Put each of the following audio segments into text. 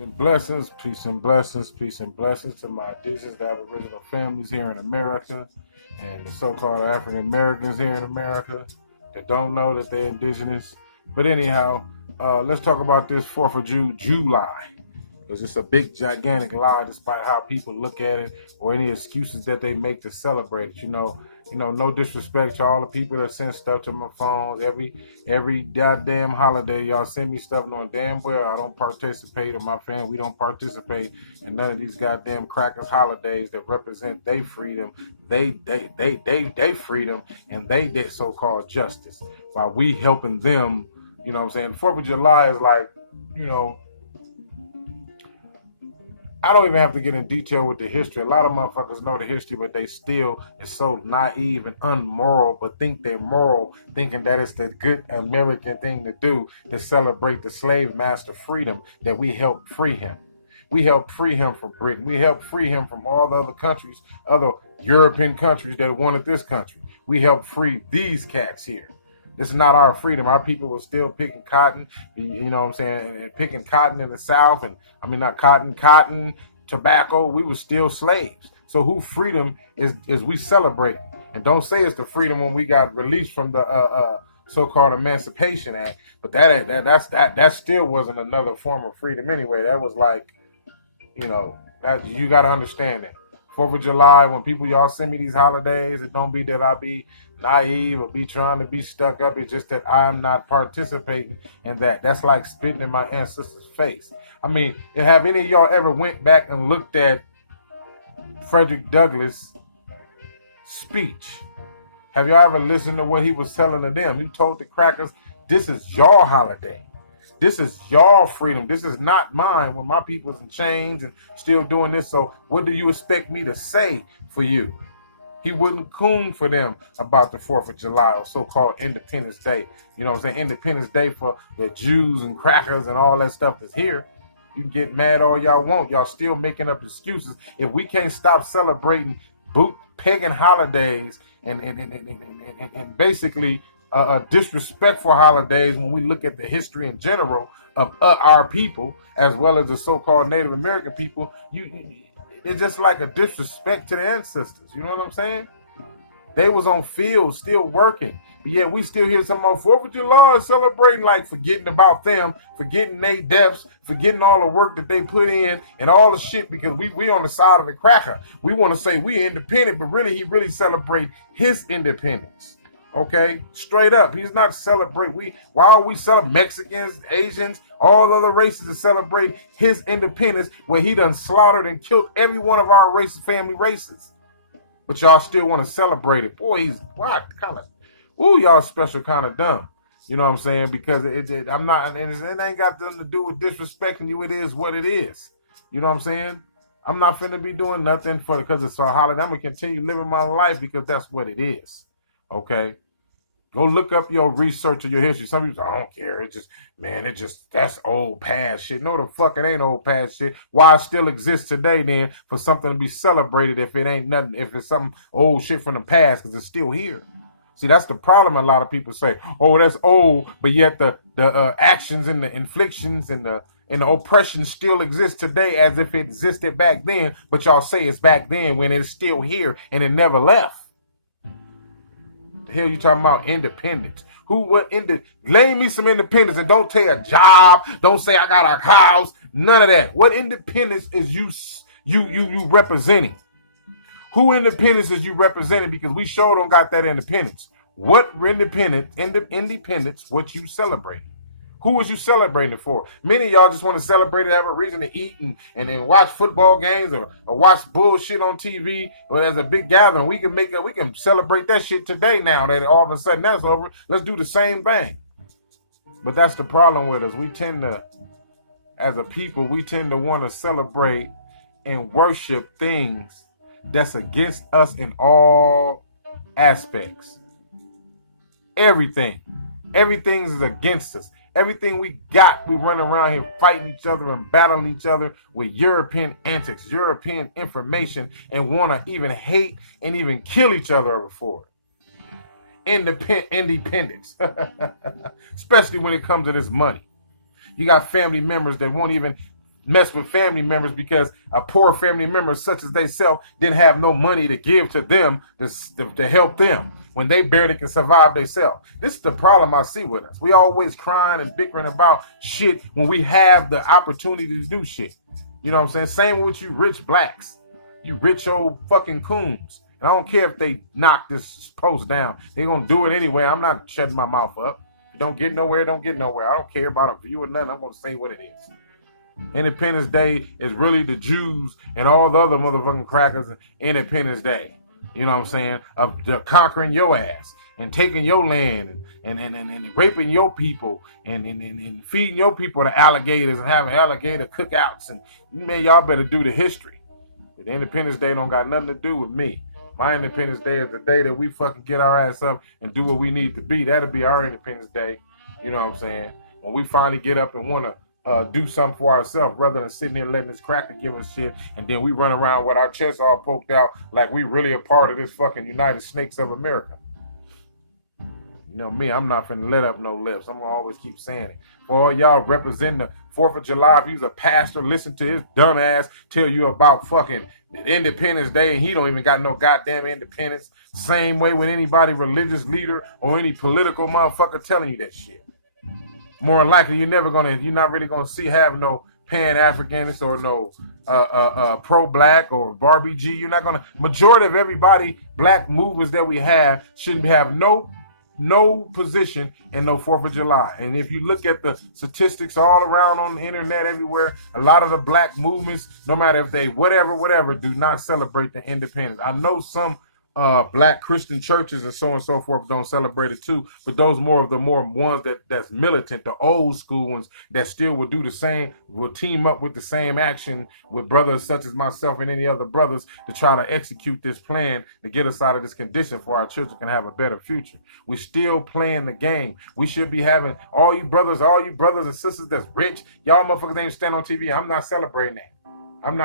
And blessings, peace and blessings to my indigenous, the Aboriginal families here in America, and the so-called African Americans here in America that don't know that they're indigenous. But anyhow, let's talk about this 4th of July. Because it's a big, gigantic lie, despite how people look at it or any excuses that they make to celebrate it. No disrespect to all the people that send stuff to my phones. Every goddamn holiday, y'all send me stuff knowing damn well I don't participate, or my family, we don't participate in none of these goddamn crackers holidays that represent their freedom, they freedom, and they so-called justice. While we helping them, you know what I'm saying? 4th of July is like, I don't even have to get in detail with the history. A lot of motherfuckers know the history, but they still is so naive and unmoral, but think they're moral, thinking that it's the good American thing to do to celebrate the slave master freedom that we helped free him. We helped free him from Britain. We helped free him from all the other countries, other European countries that wanted this country. We helped free these cats here. This is not our freedom. Our people were still picking cotton, you know what I'm saying, and picking cotton in the South, and I mean not cotton, tobacco. We were still slaves. So who freedom is we celebrate? And don't say it's the freedom when we got released from the so-called Emancipation Act, but that still wasn't another form of freedom anyway. That was like, you got to understand it. 4th of July, when people, y'all send me these holidays, it don't be that I be naive or be trying to be stuck up. It's just that I'm not participating in that. That's like spitting in my ancestors' face. I mean, have any of y'all ever went back and looked at Frederick Douglass' speech? Have y'all ever listened to what he was telling to them? He told the crackers, this is your holiday. This is your freedom. This is not mine when my people's in chains and still doing this. So what do you expect me to say for you? He wouldn't coon for them about the 4th of July or so-called Independence Day. You know what I'm saying? Independence Day for the Jews and crackers and all that stuff that's here. You can get mad all y'all want. Y'all still making up excuses. If we can't stop celebrating pagan holidays and basically disrespectful holidays when we look at the history in general of our people as well as the so-called Native American people, it's just like a disrespect to the ancestors. You know what I'm saying? They was on field still working, but yet we still hear some on 4th of July celebrating, like forgetting about them, forgetting their deaths, forgetting all the work that they put in and all the shit, because we on the side of the cracker. We want to say we independent, but really he really celebrate his independence. Okay, straight up, he's not celebrate. While we celebrate Mexicans, Asians, all other races to celebrate his independence, where he done slaughtered and killed every one of our family races. But y'all still want to celebrate it. Boy, he's what kind of? Ooh, y'all special kind of dumb. You know what I'm saying? Because it ain't got nothing to do with disrespecting you. It is what it is. You know what I'm saying? I'm not finna be doing nothing because it's a holiday. I'm gonna continue living my life because that's what it is. Okay, go look up your research or your history. Some people say, I don't care. That's old past shit. No, the fuck it ain't old past shit. Why it still exists today then for something to be celebrated if it ain't nothing, if it's some old shit from the past, because it's still here. See, that's the problem. A lot of people say, oh, that's old, but yet the actions and the inflictions and the oppression still exist today as if it existed back then, but y'all say it's back then when it's still here and it never left. The hell you talking about independence? Name me some independence and don't take a job. Don't say I got a house. None of that. What independence is you representing? Who independence is you representing? Because we sure don't got that independence. What independence, what you celebrating? Who was you celebrating it for? Many of y'all just want to celebrate and have a reason to eat and then watch football games or watch bullshit on TV. But as a big gathering, we can celebrate that shit today now that all of a sudden that's over. Let's do the same thing. But that's the problem with us. As a people, we tend to want to celebrate and worship things that's against us in all aspects. Everything is against us. Everything we got, we run around here fighting each other and battling each other with European antics, European information, and want to even hate and even kill each other over for it. Independence. Especially when it comes to this money. You got family members that won't even mess with family members because a poor family member such as they self didn't have no money to give to them to help them when they barely can survive themselves. This is the problem I see with us. We always crying and bickering about shit when we have the opportunity to do shit. You know what I'm saying? Same with you rich blacks. You rich old fucking coons. And I don't care if they knock this post down. They're going to do it anyway. I'm not shutting my mouth up. Don't get nowhere, don't get nowhere. I don't care about a view or nothing. I'm going to say what it is. Independence Day is really the Jews and all the other motherfucking crackers Independence Day. You know what I'm saying? Of conquering your ass and taking your land and raping your people and feeding your people to alligators and having alligator cookouts. And man, y'all better do the history. The Independence Day don't got nothing to do with me. My Independence Day is the day that we fucking get our ass up and do what we need to be. That'll be our Independence Day. You know what I'm saying? When we finally get up and want to do something for ourselves rather than sitting there letting this cracker give us shit and then we run around with our chests all poked out like we really a part of this fucking United Snakes of America. You know me, I'm not finna let up no lips. I'm gonna always keep saying it. For all y'all representing the 4th of July, if you's a pastor, listen to his dumb ass tell you about fucking Independence Day and he don't even got no goddamn independence. Same way with anybody religious leader or any political motherfucker telling you that shit. More likely you're not really gonna have no Pan-Africanist or no pro-black or Barbie G. You're not gonna, majority of everybody, black movers that we have shouldn't have no position in no 4th of July. And if you look at the statistics all around on the internet everywhere, a lot of the black movements, no matter if they whatever, do not celebrate the independence. I know some black Christian churches and so forth don't celebrate it too, but those more ones that's militant, the old school ones that still will do the same, will team up with the same action with brothers such as myself and any other brothers to try to execute this plan to get us out of this condition for our children can have a better future. We still playing the game. We should be having all you brothers and sisters that's rich. Y'all motherfuckers ain't stand on TV. I'm not celebrating that. I'm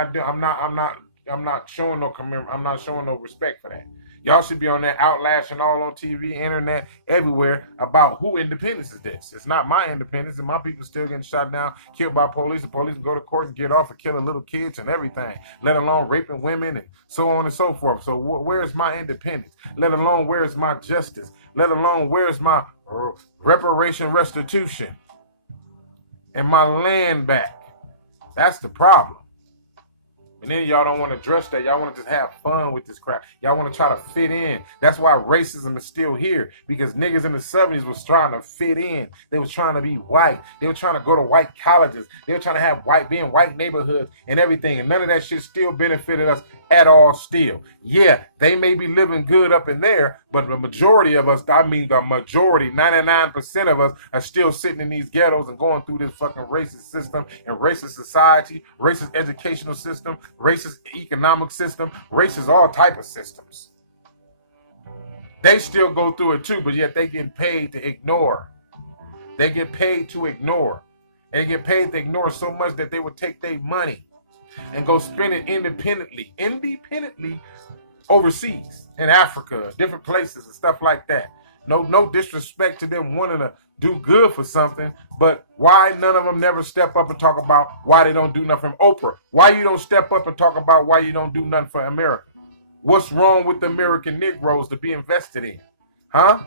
not showing no respect for that. Y'all should be on there outlashing all on TV, internet, everywhere about who independence is this. It's not my independence, and my people still getting shot down, killed by police. The police go to court and get off and killing little kids and everything, let alone raping women and so on and so forth. So where is my independence? Let alone where is my justice? Let alone where is my restitution and my land back? That's the problem. And then y'all don't want to address that. Y'all want to just have fun with this crap. Y'all want to try to fit in. That's why racism is still here. Because niggas in the 70s was trying to fit in. They was trying to be white. They were trying to go to white colleges. They were trying to have be in white neighborhoods and everything. And none of that shit still benefited us at all still. Yeah, they may be living good up in there, but the majority of us, the majority, 99% of us are still sitting in these ghettos and going through this fucking racist system and racist society, racist educational system, racist economic system, racist all type of systems. They still go through it too, but yet they get paid to ignore. They get paid to ignore. They get paid to ignore so much that they would take their money and go spend it independently overseas, in Africa, different places and stuff like that. No disrespect to them wanting to do good for something, but why none of them never step up and talk about why they don't do nothing for Oprah? Why you don't step up and talk about why you don't do nothing for America? What's wrong with the American Negroes to be invested in? Huh?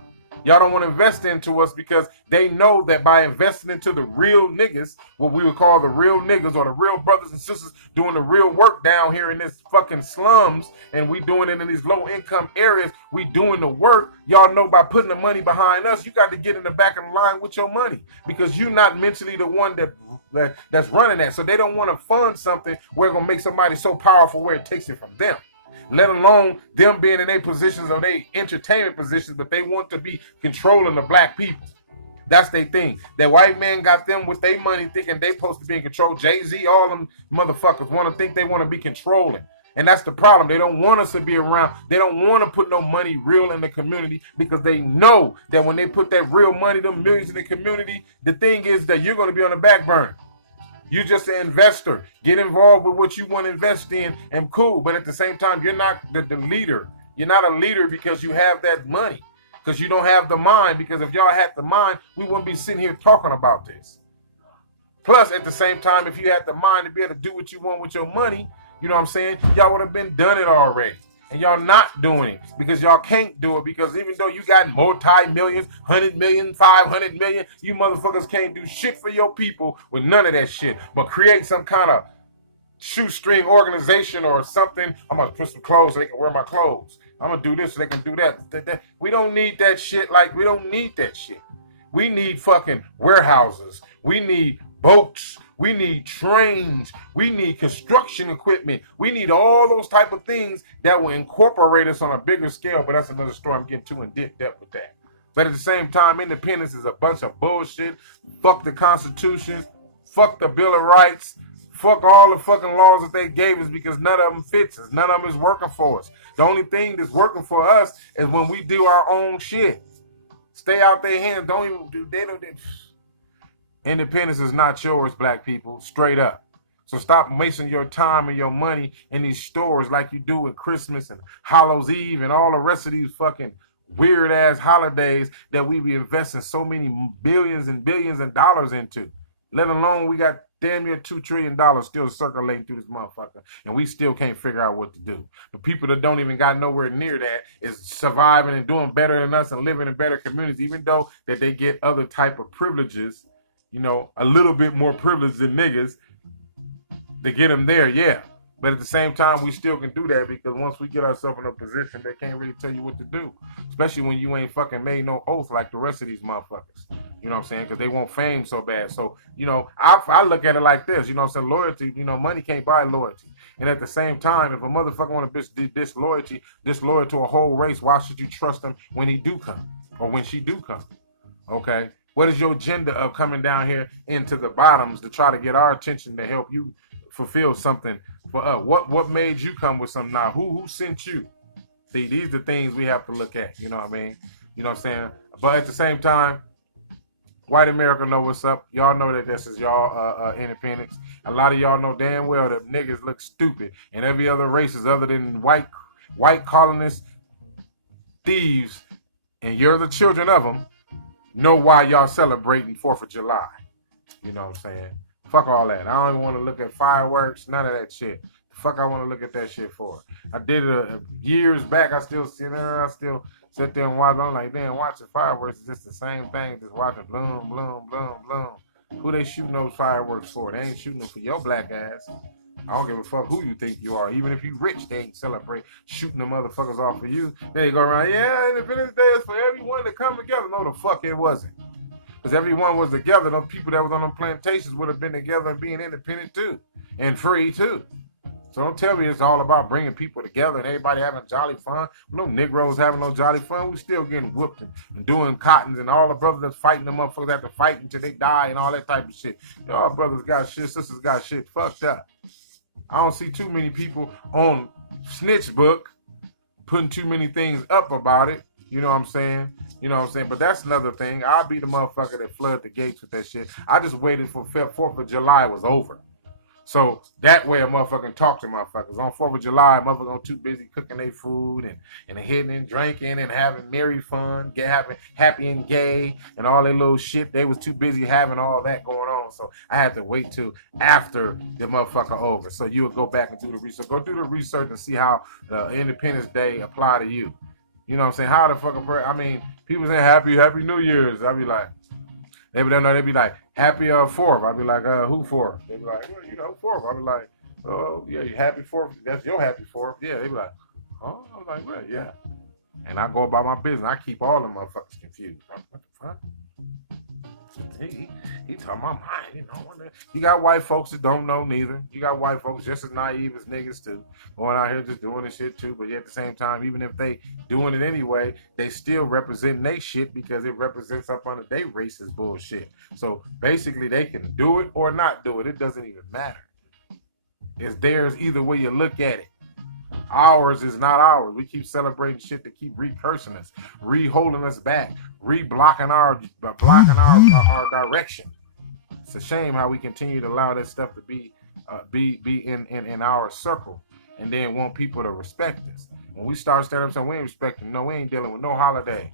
Y'all don't want to invest into us because they know that by investing into the real niggas, what we would call the real niggas or the real brothers and sisters doing the real work down here in this fucking slums, and we doing it in these low income areas, we doing the work. Y'all know by putting the money behind us, you got to get in the back of the line with your money because you're not mentally the one that's running that. So they don't want to fund something where it's going to make somebody so powerful where it takes it from them. Let alone them being in their positions or their entertainment positions, but they want to be controlling the black people. That's their thing. That white man got them with their money thinking they supposed to be in control. Jay-Z, all them motherfuckers they want to be controlling. And that's the problem. They don't want us to be around. They don't want to put no money real in the community because they know that when they put that real money, them millions in the community, the thing is that you're going to be on the back burner. You're just an investor. Get involved with what you want to invest in and cool. But at the same time, you're not the leader. You're not a leader because you have that money. Because you don't have the mind. Because if y'all had the mind, we wouldn't be sitting here talking about this. Plus, at the same time, if you had the mind to be able to do what you want with your money, you know what I'm saying? Y'all would have been done it already. And y'all not doing it because y'all can't do it because even though you got multi-millions, 100 million, 500 million, you motherfuckers can't do shit for your people with none of that shit. But create some kind of shoestring organization or something. I'm going to put some clothes so they can wear my clothes. I'm going to do this so they can do that. We don't need that shit. Like, we don't need that shit. We need fucking warehouses. We need boats. We need trains. We need construction equipment. We need all those type of things that will incorporate us on a bigger scale. But that's another story. I'm getting too in depth with that. But at the same time, independence is a bunch of bullshit. Fuck the Constitution. Fuck the Bill of Rights. Fuck all the fucking laws that they gave us because none of them fits us. None of them is working for us. The only thing that's working for us is when we do our own shit. Stay out their hands. Don't even do. They don't. Independence is not yours, black people. Straight up. So stop wasting your time and your money in these stores like you do at Christmas and Hallows Eve and all the rest of these fucking weird ass holidays that we be investing so many billions and billions of dollars into. Let alone we got damn near $2 trillion still circulating through this motherfucker, and we still can't figure out what to do. The people that don't even got nowhere near that is surviving and doing better than us and living in better communities, even though that they get other type of privileges, you know, a little bit more privilege than niggas to get them there, yeah. But at the same time, we still can do that because once we get ourselves in a position, they can't really tell you what to do. Especially when you ain't fucking made no oath like the rest of these motherfuckers. You know what I'm saying? Because they want fame so bad. So, you know, I look at it like this. You know what I'm saying? Loyalty, you know, money can't buy loyalty. And at the same time, if a motherfucker want to be disloyal to a whole race, why should you trust him when he do come? Or when she do come? Okay? What is your agenda of coming down here into the bottoms to try to get our attention to help you fulfill something for us? What made you come with something now? Who sent you? See, these are the things we have to look at. You know what I mean? You know what I'm saying? But at the same time, white America know what's up. Y'all know that this is y'all independence. A lot of y'all know damn well that niggas look stupid. And every other races other than white colonists, thieves, and you're the children of them, know why y'all celebrating 4th of July. You know what I'm saying? Fuck all that. I don't even want to look at fireworks, none of that shit. The fuck I want to look at that shit for? I did it years back. I still sit there. Sit there and watch. I'm like, damn, watching fireworks is just the same thing. Just watching bloom, bloom, bloom, bloom. Who they shooting those fireworks for? They ain't shooting them for your black ass. I don't give a fuck who you think you are. Even if you rich, they ain't celebrate shooting the motherfuckers off of you. They go around, yeah, Independence Day is for everyone to come together. No, the fuck it wasn't. Because everyone was together. Those people that was on them plantations would have been together and being independent too. And free too. So don't tell me it's all about bringing people together and everybody having jolly fun. No Negroes having no jolly fun. We still getting whooped and doing cottons and all the brothers that's fighting them motherfuckers have to fight until they die and all that type of shit. Y'all brothers got shit, sisters got shit fucked up. I don't see too many people on Snitch Book putting too many things up about it. You know what I'm saying? You know what I'm saying? But that's another thing. I'll be the motherfucker that flooded the gates with that shit. I just waited for 4th of July was over. So that way a motherfucker can talk to motherfuckers. On 4th of July, motherfuckers too busy cooking their food and hitting and drinking and having merry fun, having happy and gay and all that little shit. They was too busy having all that going on. So I had to wait till after the motherfucker over. So you would go back and do the research. Go do the research and see how Independence Day apply to you. You know what I'm saying? How the fuck, I mean, people say Happy New Year's. I be like, they be like, Happy 4th. I be like, who 4th? They be like, well, you know, 4th. I be like, oh, yeah, you Happy 4th. That's your Happy 4th. Yeah, they be like, oh, I was like, well, yeah. And I go about my business. I keep all them motherfuckers confused. What the fuck? He talking my mind, you know. You got white folks that don't know neither. You got white folks just as naive as niggas too, going out here just doing this shit too. But yet at the same time, even if they doing it anyway, they still represent they shit because it represents up under their racist bullshit. So basically, they can do it or not do it. It doesn't even matter. It's theirs either way you look at it. Ours is not ours. We keep celebrating shit to keep recursing us, re-holding us back, blocking our direction. It's a shame how we continue to allow that stuff to be in our circle, and then want people to respect us. When we start standing up saying we ain't respecting, no, we ain't dealing with no holiday,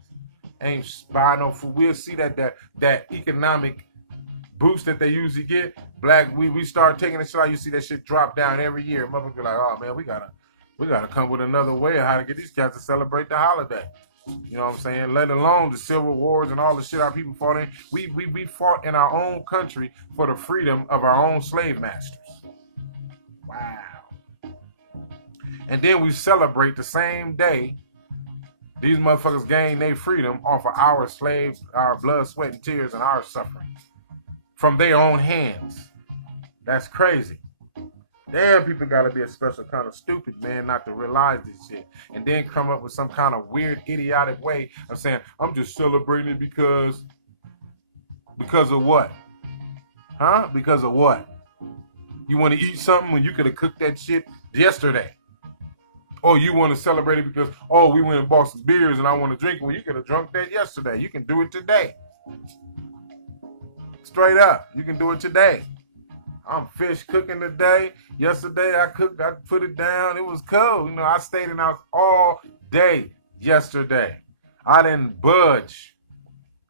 ain't buying no food. We'll see that economic boost that they usually get, black, we start taking the shit out. You see that shit drop down every year. Motherfuckers be like, oh man, we gotta come with another way of how to get these cats to celebrate the holiday. You know what I'm saying? Let alone the civil wars and all the shit our people fought in. We fought in our own country for the freedom of our own slave masters. Wow. And then we celebrate the same day these motherfuckers gain their freedom off of our slaves, our blood, sweat, and tears, and our suffering from their own hands. That's crazy. Damn, people gotta be a special kind of stupid, man, not to realize this shit. And then come up with some kind of weird, idiotic way of saying, I'm just celebrating because of what? Huh? Because of what? You want to eat something when you could have cooked that shit yesterday? Or you want to celebrate it because, oh, we went and bought some beers and I want to drink when you could have drunk that yesterday. You can do it today. Straight up. You can do it today. I'm fish cooking today. Yesterday I cooked, I put it down. It was cold. You know, I stayed in the house all day yesterday. I didn't budge.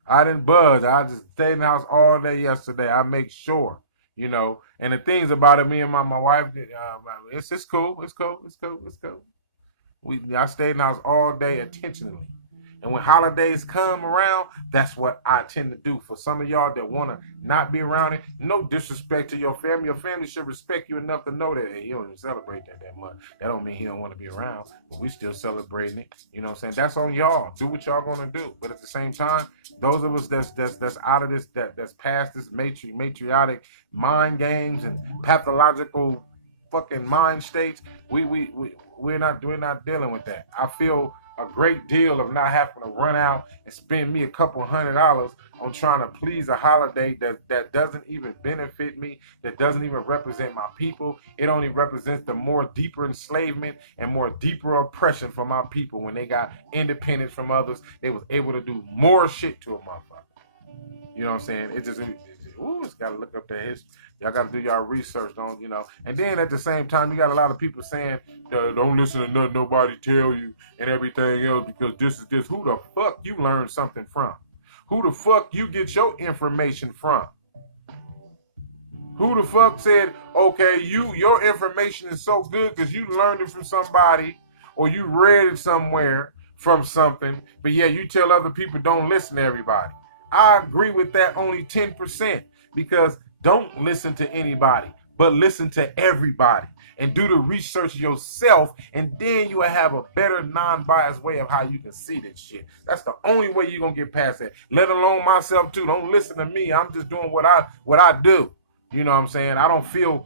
I just stayed in the house all day yesterday. I make sure, you know. And the things about it, me and my wife, it's cool. It's cool. I stayed in the house all day intentionally. And when holidays come around, that's what I tend to do. For some of y'all that want to not be around it, no disrespect to your family. Your family should respect you enough to know that, hey, he don't even celebrate that much. That don't mean he don't want to be around, but we still celebrating it. You know what I'm saying? That's on y'all. Do what y'all gonna do. But at the same time, those of us that's out of this, that's past this matriotic mind games and pathological fucking mind states, we're not dealing with that. I feel a great deal of not having to run out and spend me a couple $100 on trying to please a holiday that doesn't even benefit me, that doesn't even represent my people. It only represents the more deeper enslavement and more deeper oppression for my people. When they got independence from others, they was able to do more shit to a motherfucker. You know what I'm saying? It's got to look up the history. Y'all got to do y'all research, don't you know? And then at the same time, you got a lot of people saying, don't listen to nothing nobody tell you and everything else because this is this. Who the fuck you learn something from? Who the fuck you get your information from? Who the fuck said, okay, your information is so good because you learned it from somebody or you read it somewhere from something, but yeah, you tell other people don't listen to everybody. I agree with that only 10% because don't listen to anybody, but listen to everybody and do the research yourself, and then you will have a better non-biased way of how you can see this shit. That's the only way you're going to get past that. Let alone myself too. Don't listen to me. I'm just doing what I do. You know what I'm saying? I don't feel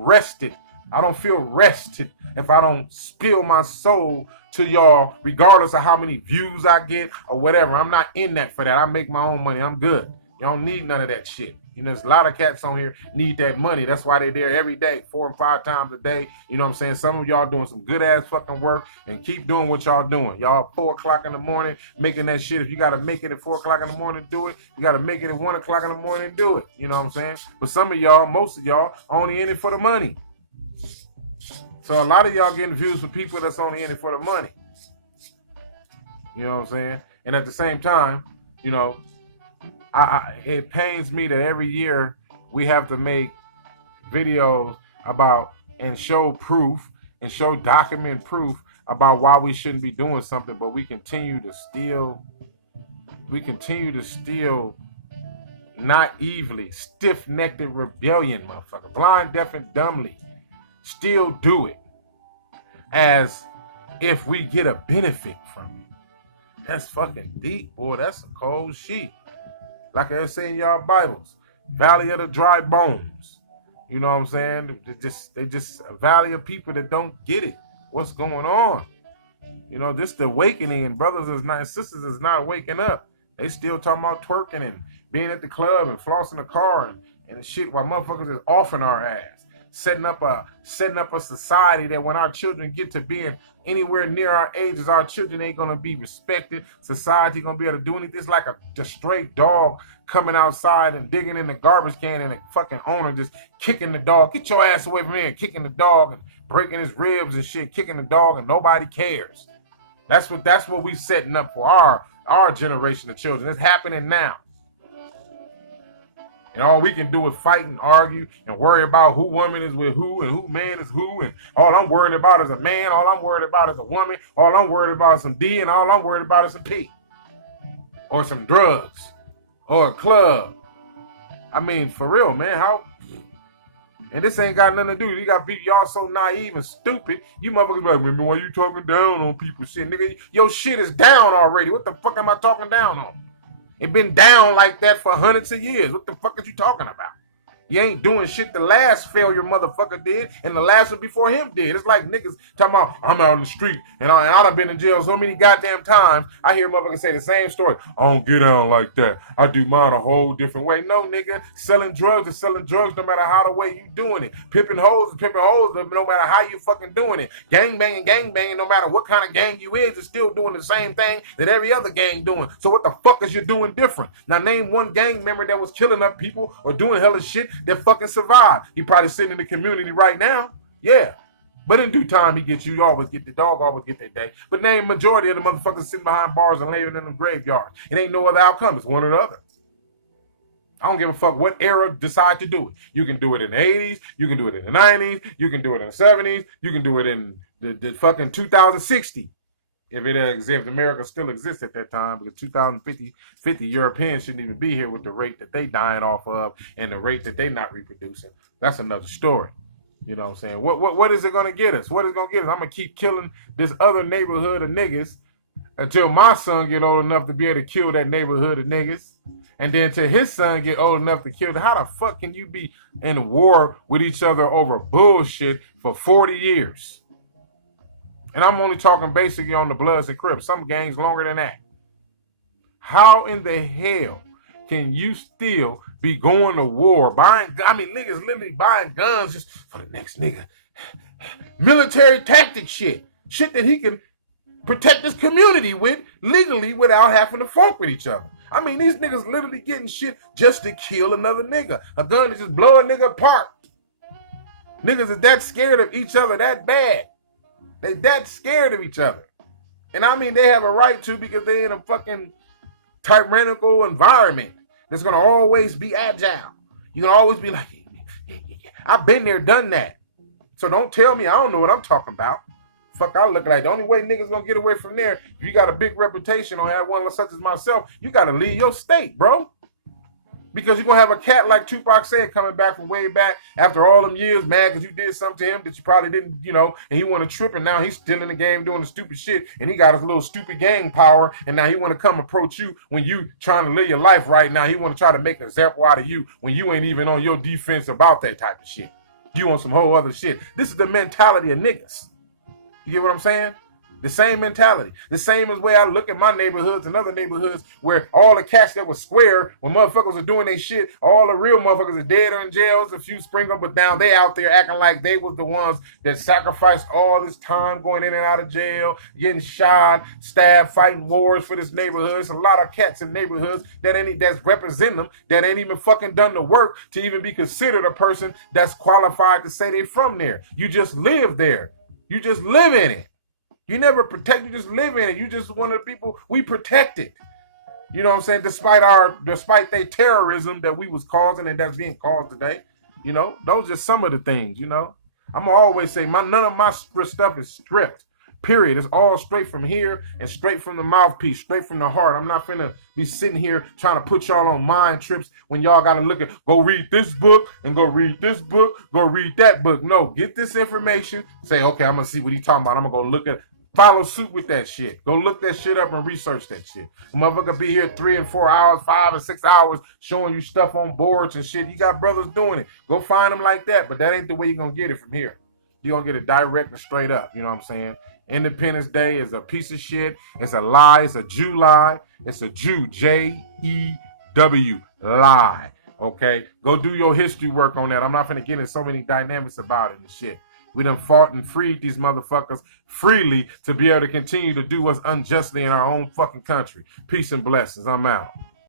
rested. I don't feel rested if I don't spill my soul to y'all, regardless of how many views I get or whatever. I'm not in that for that. I make my own money. I'm good. You don't need none of that shit. You know, there's a lot of cats on here need that money. That's why they're there every day, 4 and 5 times a day. You know what I'm saying? Some of y'all doing some good ass fucking work and keep doing what y'all doing. Y'all 4 o'clock in the morning making that shit. If you got to make it at 4 o'clock in the morning, do it. You got to make it at 1 o'clock in the morning, do it. You know what I'm saying? But some of y'all, most of y'all, only in it for the money. So a lot of y'all getting views for people that's only in it for the money. You know what I'm saying? And at the same time, you know, it pains me that every year we have to make videos about and show proof and show document proof about why we shouldn't be doing something, but we continue to steal naively, stiff-necked rebellion, motherfucker, blind, deaf, and dumbly still do it as if we get a benefit from it. That's fucking deep, boy. That's some cold shit. Like I say in y'all Bibles, valley of the dry bones. You know what I'm saying? They just a valley of people that don't get it. What's going on? You know, this the awakening, and brothers and sisters is not waking up. They still talking about twerking and being at the club and flossing the car and shit while motherfuckers is offing our ass. Setting up a society that when our children get to being anywhere near our ages, our children ain't gonna be respected. Society gonna be able to do anything. It's like a stray dog coming outside and digging in the garbage can, and the fucking owner just kicking the dog. Get your ass away from here, and kicking the dog and breaking his ribs and shit, kicking the dog, and nobody cares. That's what we setting up for our generation of children. It's happening now. And all we can do is fight and argue and worry about who woman is with who and who man is who. And all I'm worried about is a man. All I'm worried about is a woman. All I'm worried about is some D. And all I'm worried about is some P. Or some drugs. Or a club. I mean, for real, man. How? And this ain't got nothing to do. You got people, y'all so naive and stupid. You motherfuckers be like, remember why you talking down on people shit? Nigga, your shit is down already. What the fuck am I talking down on? It been down like that for hundreds of years. What the fuck are you talking about? You ain't doing shit the last failure motherfucker did, and the last one before him did. It's like niggas talking about, I'm out in the street, and I done been in jail so many goddamn times. I hear motherfuckers say the same story. I don't get down like that. I do mine a whole different way. No, nigga. Selling drugs is selling drugs no matter how the way you doing it. Pimping hoes is pimping hoes no matter how you fucking doing it. Gang banging, no matter what kind of gang you is still doing the same thing that every other gang doing. So what the fuck is you doing different? Now name one gang member that was killing up people or doing hella shit that fucking survived. He probably sitting in the community right now. Yeah. But in due time, he gets you. You always get the dog, always get that day. But name majority of the motherfuckers sitting behind bars and laying in them graveyards. It ain't no other outcome. It's one or the other. I don't give a fuck what era decide to do it. You can do it in the 80s. You can do it in the 90s. You can do it in the 70s. You can do it in the fucking 2060. If it exists, if America still exists at that time, because 2050 Europeans shouldn't even be here with the rate that they dying off of and the rate that they not reproducing. That's another story. You know what I'm saying? What is it going to get us? What is it going to get us? I'm going to keep killing this other neighborhood of niggas until my son get old enough to be able to kill that neighborhood of niggas. And then till his son get old enough to kill. How the fuck can you be in war with each other over bullshit for 40 years? And I'm only talking basically on the Bloods and Crips. Some gangs longer than that. How in the hell can you still be going to war, niggas literally buying guns just for the next nigga. Military tactic shit. Shit that he can protect his community with legally without having to fuck with each other. I mean, these niggas literally getting shit just to kill another nigga. A gun to just blow a nigga apart. Niggas is that scared of each other that bad. They that scared of each other. And I mean, they have a right to because they in a fucking tyrannical environment that's going to always be agile. You can always be like, I've been there, done that. So don't tell me I don't know what I'm talking about. Fuck, I look like the only way niggas going to get away from there, if you got a big reputation or have one such as myself, you got to leave your state, bro. Because you're going to have a cat like Tupac said coming back from way back after all them years, mad because you did something to him that you probably didn't, and he want to trip and now he's still in the game doing the stupid shit and he got his little stupid gang power and now he want to come approach you when you trying to live your life right now. He want to try to make an example out of you when you ain't even on your defense about that type of shit. You on some whole other shit. This is the mentality of niggas. You get what I'm saying? The same mentality. The same as way I look at my neighborhoods and other neighborhoods where all the cats that was square when motherfuckers are doing their shit, all the real motherfuckers are dead or in jails, a few sprinkle, but now they out there acting like they was the ones that sacrificed all this time going in and out of jail, getting shot, stabbed, fighting wars for this neighborhood. It's a lot of cats in neighborhoods that's representing them that ain't even fucking done the work to even be considered a person that's qualified to say they from there. You just live there. You just live in it. You never protect, you just live in it. You just one of the people we protected. You know what I'm saying? Despite their terrorism that we was causing and that's being caused today. Those are just some of the things, I'm gonna always say none of my stuff is stripped. Period. It's all straight from here and straight from the mouthpiece, straight from the heart. I'm not finna be sitting here trying to put y'all on mind trips when y'all gotta look at, go read this book and go read this book, go read that book. No, get this information. Say, okay, I'm gonna see what he's talking about. I'm gonna go look at follow suit with that shit. Go look that shit up and research that shit. The motherfucker be here 3 and 4 hours, 5 and 6 hours showing you stuff on boards and shit. You got brothers doing it. Go find them like that. But that ain't the way you're going to get it from here. You're going to get it direct and straight up. You know what I'm saying? Independence Day is a piece of shit. It's a lie. It's a Jew lie. It's a Jew, J-E-W, lie. Okay? Go do your history work on that. I'm not going to get into so many dynamics about it and shit. We done fought and freed these motherfuckers freely to be able to continue to do what's unjustly in our own fucking country. Peace and blessings. I'm out.